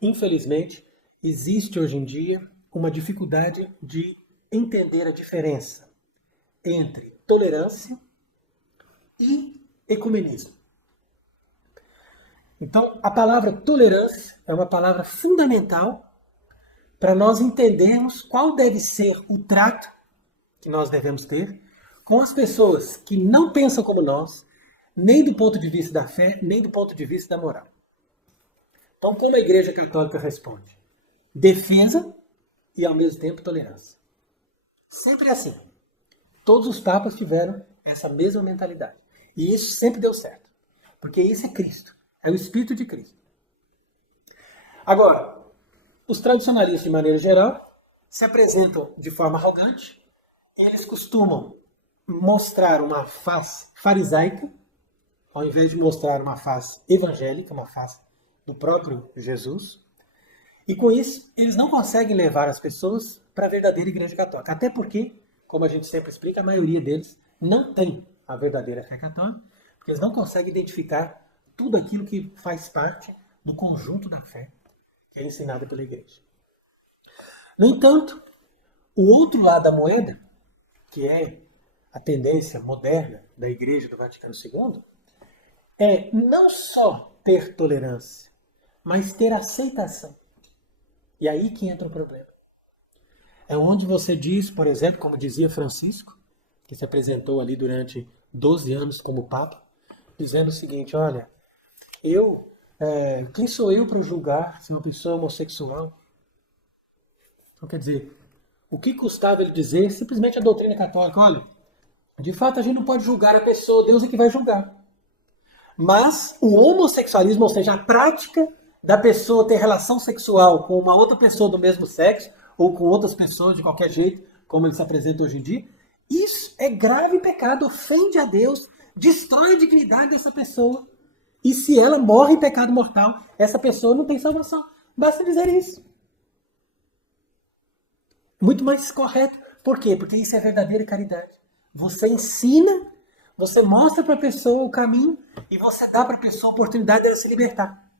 Infelizmente, existe hoje em dia uma dificuldade de entender a diferença entre tolerância e ecumenismo. Então, a palavra tolerância é uma palavra fundamental para nós entendermos qual deve ser o trato que nós devemos ter com as pessoas que não pensam como nós, nem do ponto de vista da fé, nem do ponto de vista da moral. Então, como a Igreja Católica responde? Defesa e, ao mesmo tempo, tolerância. Sempre assim. Todos os papas tiveram essa mesma mentalidade. E isso sempre deu certo. Porque isso é Cristo. É o Espírito de Cristo. Agora, os tradicionalistas, de maneira geral, se apresentam de forma arrogante. Eles costumam mostrar uma face farisaica, ao invés de mostrar uma face evangélica, uma face do próprio Jesus. E com isso, eles não conseguem levar as pessoas para a verdadeira Igreja Católica. Até porque, como a gente sempre explica, a maioria deles não tem a verdadeira fé católica, porque eles não conseguem identificar tudo aquilo que faz parte do conjunto da fé que é ensinada pela Igreja. No entanto, o outro lado da moeda, que é a tendência moderna da Igreja do Vaticano II, é não só ter tolerância, mas ter aceitação. E aí que entra o problema. É onde você diz, por exemplo, como dizia Francisco, que se apresentou ali durante 12 anos como Papa, dizendo o seguinte: olha, quem sou eu para julgar se uma pessoa é homossexual? Então, quer dizer, o que custava ele dizer simplesmente a doutrina católica? Olha, de fato a gente não pode julgar a pessoa, Deus é que vai julgar. Mas o homossexualismo, ou seja, a prática da pessoa ter relação sexual com uma outra pessoa do mesmo sexo, ou com outras pessoas de qualquer jeito, como ele se apresenta hoje em dia, isso é grave pecado, ofende a Deus, destrói a dignidade dessa pessoa. E se ela morre em pecado mortal, essa pessoa não tem salvação. Basta dizer isso. Muito mais correto. Por quê? Porque isso é verdadeira caridade. Você ensina, você mostra para a pessoa o caminho e você dá para a pessoa a oportunidade dela se libertar.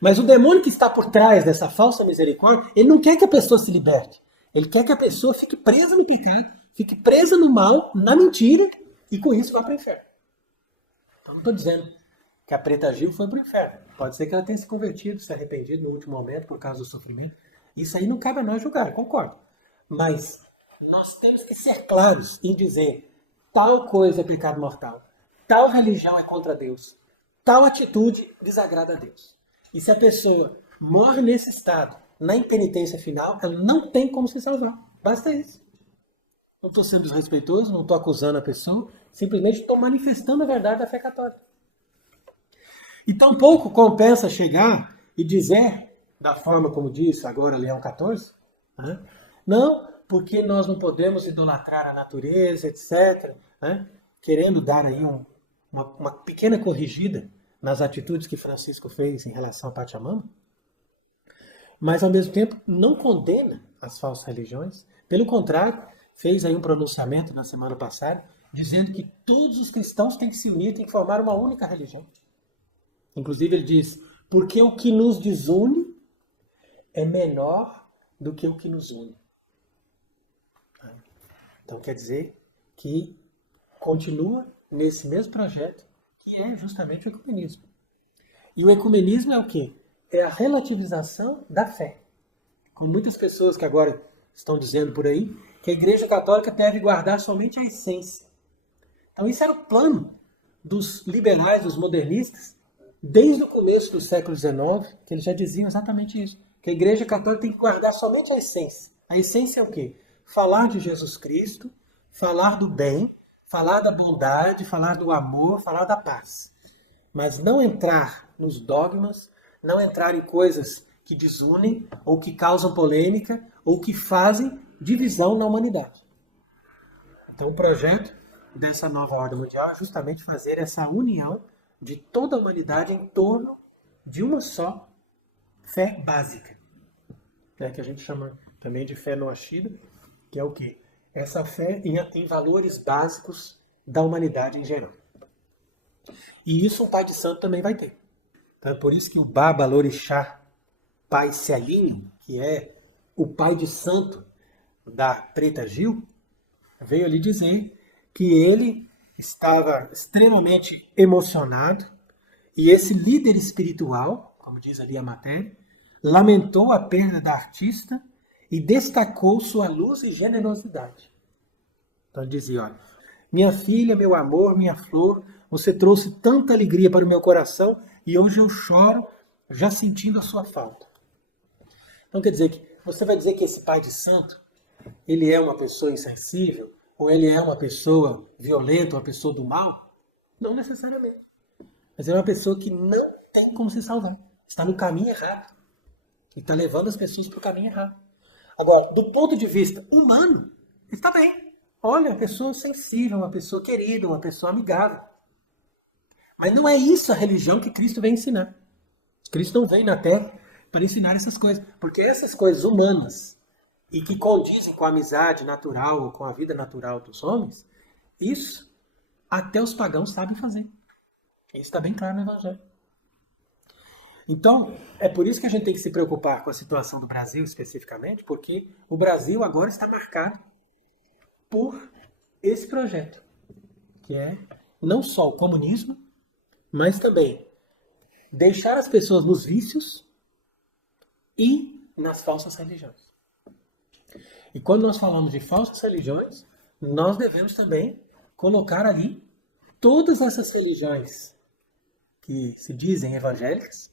Mas o demônio que está por trás dessa falsa misericórdia, ele não quer que a pessoa se liberte. Ele quer que a pessoa fique presa no pecado, fique presa no mal, na mentira, e com isso vá para o inferno. Então não estou dizendo que a Preta Gil foi para o inferno. Pode ser que ela tenha se convertido, se arrependido no último momento por causa do sofrimento. Isso aí não cabe a nós julgar, concordo. Mas nós temos que ser claros em dizer: tal coisa é pecado mortal, tal religião é contra Deus, tal atitude desagrada a Deus. E se a pessoa morre nesse estado, na impenitência final, ela não tem como se salvar. Basta isso. Não estou sendo desrespeitoso, não estou acusando a pessoa, simplesmente estou manifestando a verdade da fé católica. E tampouco compensa chegar e dizer, da forma como disse agora Leão XIV, né? Não, porque nós não podemos idolatrar a natureza, etc., né? Querendo dar aí uma pequena corrigida nas atitudes que Francisco fez em relação a Pachamama, mas ao mesmo tempo não condena as falsas religiões. Pelo contrário, fez aí um pronunciamento na semana passada, dizendo que todos os cristãos têm que se unir, têm que formar uma única religião. Inclusive ele diz: porque o que nos desune é menor do que o que nos une. Então quer dizer que continua nesse mesmo projeto, que é justamente o ecumenismo. E o ecumenismo é o quê? É a relativização da fé. Como muitas pessoas que agora estão dizendo por aí, que a Igreja Católica deve guardar somente a essência. Então isso era o plano dos liberais, dos modernistas, desde o começo do século XIX, que eles já diziam exatamente isso. Que a Igreja Católica tem que guardar somente a essência. A essência é o quê? Falar de Jesus Cristo, falar do bem, falar da bondade, falar do amor, falar da paz. Mas não entrar nos dogmas, não entrar em coisas que desunem, ou que causam polêmica, ou que fazem divisão na humanidade. Então o projeto dessa nova ordem mundial é justamente fazer essa união de toda a humanidade em torno de uma só fé básica, né, que a gente chama também de fé noachida, que é o quê? Essa fé em valores básicos da humanidade em geral. E isso um pai de santo também vai ter. Então é por isso que o Baba Lorixá, pai Celinho, que é o pai de santo da Preta Gil, veio ali dizer que ele estava extremamente emocionado e esse líder espiritual, como diz ali a matéria, lamentou a perda da artista e destacou sua luz e generosidade. Então ele dizia, olha, minha filha, meu amor, minha flor, você trouxe tanta alegria para o meu coração e hoje eu choro já sentindo a sua falta. Então quer dizer que você vai dizer que esse pai de santo, ele é uma pessoa insensível? Ou ele é uma pessoa violenta, uma pessoa do mal? Não necessariamente. Mas ele é uma pessoa que não tem como se salvar. Está no caminho errado. E está levando as pessoas para o caminho errado. Agora, do ponto de vista humano, ele está bem. Olha, uma pessoa sensível, uma pessoa querida, uma pessoa amigável. Mas não é isso a religião que Cristo vem ensinar. Cristo não vem na Terra para ensinar essas coisas. Porque essas coisas humanas e que condizem com a amizade natural ou com a vida natural dos homens, isso até os pagãos sabem fazer. Isso está bem claro no Evangelho. Então, é por isso que a gente tem que se preocupar com a situação do Brasil especificamente, porque o Brasil agora está marcado por esse projeto, que é não só o comunismo, mas também deixar as pessoas nos vícios e nas falsas religiões. E quando nós falamos de falsas religiões, nós devemos também colocar ali todas essas religiões que se dizem evangélicas,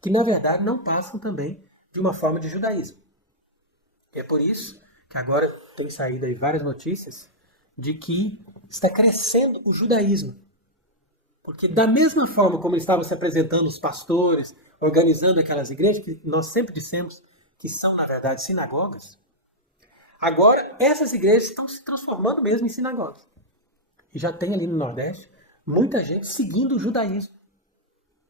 que na verdade não passam também de uma forma de judaísmo. E é por isso que agora tem saído aí várias notícias de que está crescendo o judaísmo. Porque da mesma forma como estavam se apresentando os pastores, organizando aquelas igrejas, que nós sempre dissemos que são, na verdade, sinagogas, agora essas igrejas estão se transformando mesmo em sinagogas. E já tem ali no Nordeste muita gente seguindo o judaísmo.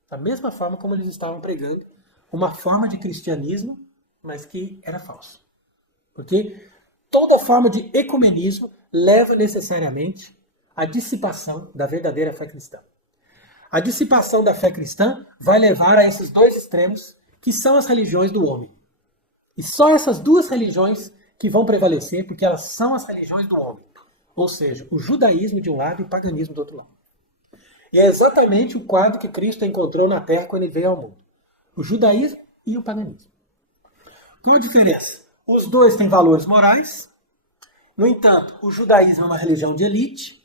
Da mesma forma como eles estavam pregando uma forma de cristianismo, mas que era falso. Porque toda forma de ecumenismo leva necessariamente à dissipação da verdadeira fé cristã. A dissipação da fé cristã vai levar a esses dois extremos, que são as religiões do homem. E só essas duas religiões que vão prevalecer, porque elas são as religiões do homem. Ou seja, o judaísmo de um lado e o paganismo do outro lado. E é exatamente o quadro que Cristo encontrou na Terra quando ele veio ao mundo. O judaísmo e o paganismo. Qual a diferença? Os dois têm valores morais. No entanto, o judaísmo é uma religião de elite,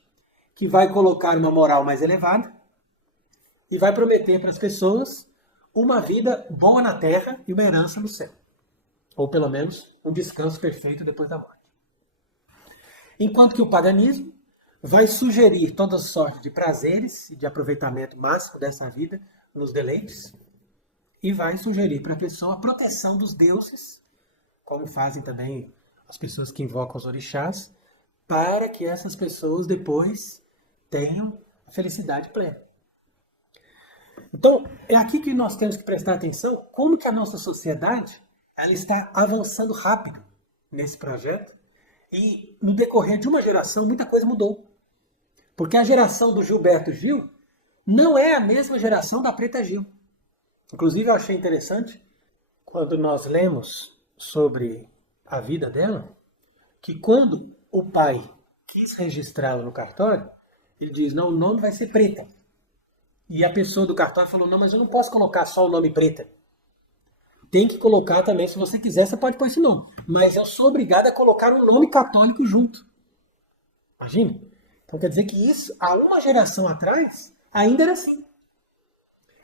que vai colocar uma moral mais elevada e vai prometer para as pessoas uma vida boa na Terra e uma herança no céu. Ou pelo menos um descanso perfeito depois da morte. Enquanto que o paganismo vai sugerir toda sorte de prazeres e de aproveitamento máximo dessa vida nos deleites e vai sugerir para a pessoa a proteção dos deuses, como fazem também as pessoas que invocam os orixás, para que essas pessoas depois tenham a felicidade plena. Então, é aqui que nós temos que prestar atenção como que a nossa sociedade ela está avançando rápido nesse projeto e no decorrer de uma geração muita coisa mudou. Porque a geração do Gilberto Gil não é a mesma geração da Preta Gil. Inclusive, eu achei interessante, quando nós lemos sobre a vida dela, que quando o pai quis registrá-la no cartório, ele diz, não, o nome vai ser Preta. E a pessoa do cartório falou, não, mas eu não posso colocar só o nome Preta. Tem que colocar também, se você quiser, você pode pôr esse nome. Mas eu sou obrigado a colocar um nome católico junto. Imagina. Então quer dizer que isso, há uma geração atrás, ainda era assim.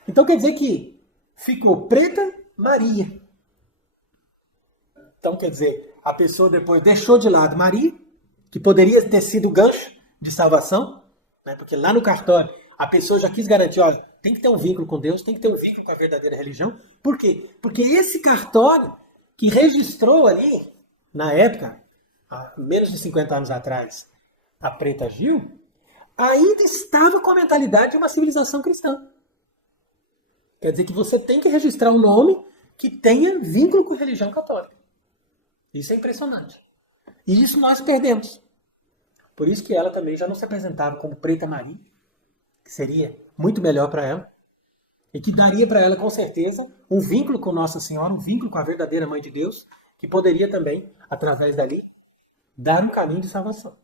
Então quer dizer que ficou Preta Maria. Então quer dizer, a pessoa depois deixou de lado Maria, que poderia ter sido o gancho de salvação, né? Porque lá no cartório a pessoa já quis garantir, olha, tem que ter um vínculo com Deus, tem que ter um vínculo com a verdadeira religião. Por quê? Porque esse cartório que registrou ali, na época, há menos de 50 anos atrás, a Preta Gil, ainda estava com a mentalidade de uma civilização cristã. Quer dizer que você tem que registrar um nome que tenha vínculo com a religião católica. Isso é impressionante. E isso nós perdemos. Por isso que ela também já não se apresentava como Preta Maria, que seria muito melhor para ela. E que daria para ela, com certeza, um vínculo com Nossa Senhora, um vínculo com a verdadeira Mãe de Deus, que poderia também, através dali, dar um caminho de salvação.